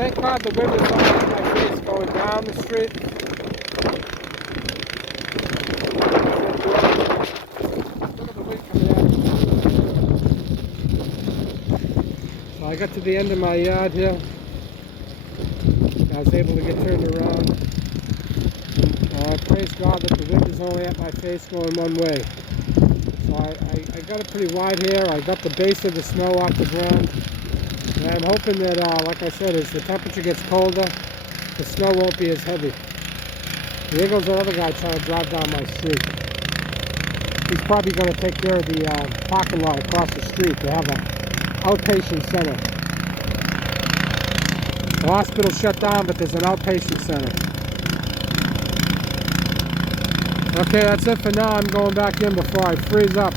thank God the wind is on my face going down the street. Look at the wind coming at me. So I got to the end of my yard here. I was able to get turned around. Praise God that the wind is only at my face going one way. So I got it pretty wide here. I got the base of the snow off the ground. And I'm hoping that, like I said, as the temperature gets colder, the snow won't be as heavy. There goes another guy trying to drive down my street. He's probably going to take care of the parking lot across the street. They have an outpatient center. The hospital shut down, but there's an outpatient center. Okay, that's it for now. I'm going back in before I freeze up.